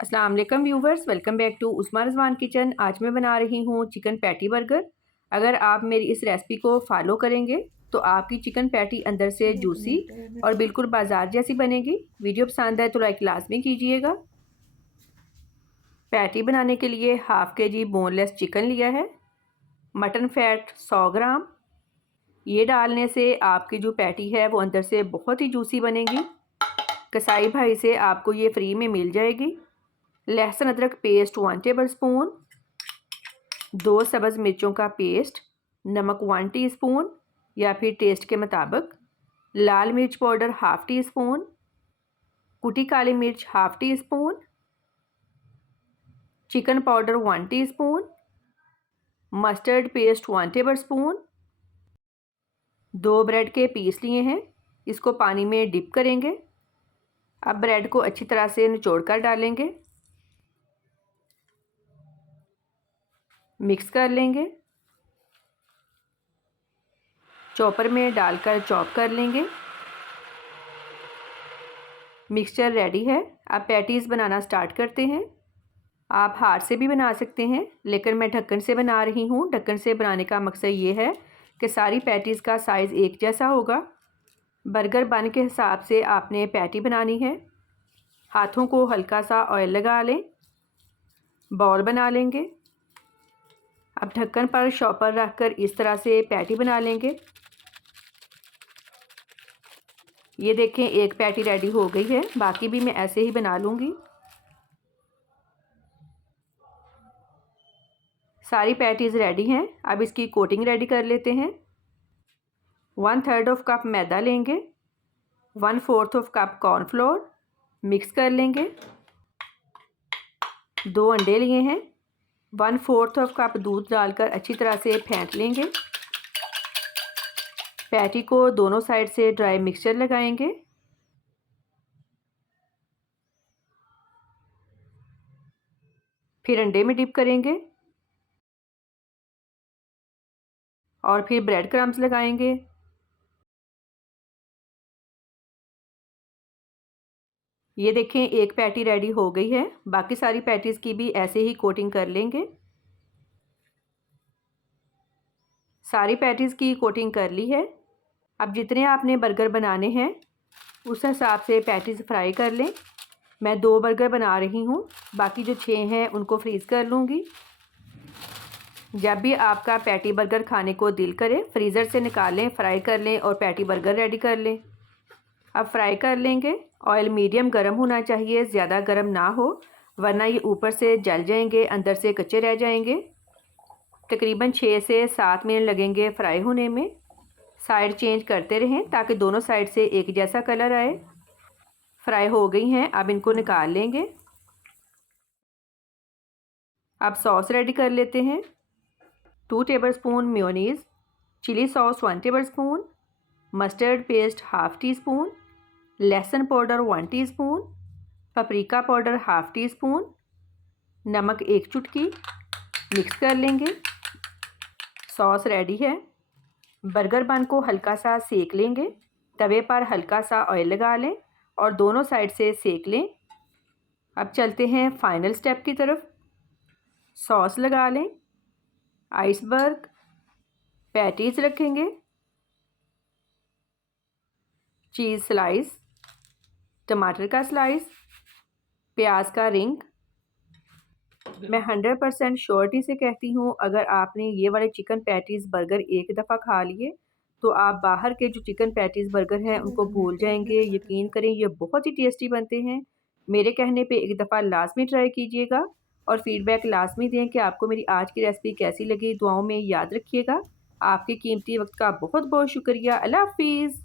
अस्सलाम वालेकुम viewers, welcome back to Usma Rizwan kitchen. आज मैं बना रही हूँ चिकन पैटी बर्गर। अगर आप मेरी इस रेसिपी को फॉलो करेंगे तो आपकी चिकन पैटी अंदर से जूसी और बिल्कुल बाजार जैसी बनेगी। वीडियो पसंद है तो लाइक लाजमी कीजिएगा। पैटी बनाने के लिए हाफ़ के जी बोनलेस चिकन लिया है। मटन फैट 100 ग्राम। ये डालने से आपकी जो पैटी है वो अंदर से बहुत ही जूसी बनेगी। कसाई भाई से आपको ये फ्री में मिल जाएगी। लहसुन अदरक पेस्ट 1 टेबल स्पून, 2 सब्ज़ मिर्चों का पेस्ट, नमक 1 टीस्पून या फिर टेस्ट के मुताबिक, लाल मिर्च पाउडर हाफ़ टी स्पून, कुटी काली मिर्च half tea spoon, chicken powder 1 teaspoon, mustard paste 1 table spoon. 2 bread के पीस लिए हैं, इसको पानी में डिप करेंगे। अब ब्रेड को अच्छी तरह से निचोड़ कर डालेंगे, मिक्स कर लेंगे। चॉपर में डालकर चॉप कर लेंगे। मिक्सचर रेडी है। अब पैटीज़ बनाना स्टार्ट करते हैं। आप हाथ से भी बना सकते हैं, लेकिन मैं ढक्कन से बना रही हूँ। ढक्कन से बनाने का मकसद ये है कि सारी पैटीज़ का साइज़ एक जैसा होगा। बर्गर बन के हिसाब से आपने पैटी बनानी है। हाथों को हल्का सा ऑयल लगा लें, बॉल बना लेंगे। अब ढक्कन पर शॉपर रखकर इस तरह से पैटी बना लेंगे। ये देखें, एक पैटी रेडी हो गई है, बाकी भी मैं ऐसे ही बना लूँगी। सारी पैटीज़ रेडी हैं। अब इसकी कोटिंग रेडी कर लेते हैं। 1/3 कप मैदा लेंगे, 1/4 कप कॉर्नफ्लोर मिक्स कर लेंगे। 2 अंडे लिए हैं, 1/4 कप दूध डालकर अच्छी तरह से फेंट लेंगे। पैटी को दोनों साइड से ड्राई मिक्सचर लगाएंगे। फिर अंडे में डिप करेंगे और फिर ब्रेड क्रम्स लगाएंगे। ये देखें, एक पैटी रेडी हो गई है। बाकी सारी पैटीज़ की भी ऐसे ही कोटिंग कर लेंगे। सारी पैटीज़ की कोटिंग कर ली है। अब जितने आपने बर्गर बनाने हैं उस हिसाब से पैटीज़ फ्राई कर लें। मैं 2 बर्गर बना रही हूँ, बाकी जो 6 हैं उनको फ्रीज़ कर लूँगी। जब भी आपका पैटी बर्गर खाने को दिल करे, फ्रीज़र से निकालें, फ्राई कर लें और पैटी बर्गर रेडी कर लें। अब फ्राई कर लेंगे। ऑयल मीडियम गर्म होना चाहिए, ज़्यादा गर्म ना हो, वरना ये ऊपर से जल जाएंगे, अंदर से कच्चे रह जाएंगे। तकरीबन 6 से 7 मिनट लगेंगे फ्राई होने में। साइड चेंज करते रहें ताकि दोनों साइड से एक जैसा कलर आए। फ्राई हो गई हैं, अब इनको निकाल लेंगे। अब सॉस रेडी कर लेते हैं। 2 tablespoon mayonnaise, chilli sauce 1 tablespoon, mustard paste half teaspoon, लहसुन powder 1 teaspoon, paprika powder half teaspoon, नमक 1 चुटकी। मिक्स कर लेंगे। सॉस रेडी है। बर्गर बन को हल्का सा सेक लेंगे। तवे पर हल्का सा ऑयल लगा लें और दोनों साइड से सेक लें। अब चलते हैं फाइनल स्टेप की तरफ। सॉस लगा लें, आइसबर्ग, पैटीज़ रखेंगे, चीज़ स्लाइस, टमाटर का स्लाइस, प्याज का रिंग। मैं 100% श्योरिटी से कहती हूँ, अगर आपने ये वाले चिकन पैटीज़ बर्गर एक दफ़ा खा लिए तो आप बाहर के जो चिकन पैटीज़ बर्गर हैं उनको भूल जाएंगे। यकीन करें, ये बहुत ही टेस्टी बनते हैं। मेरे कहने पे एक दफ़ा लाजमी ट्राई कीजिएगा और फीडबैक लाजमी दें कि आपको मेरी आज की रेसिपी कैसी लगी। दुआओं में याद रखिएगा। आपके कीमती वक्त का बहुत बहुत शुक्रिया। अल्लाह हाफिज़।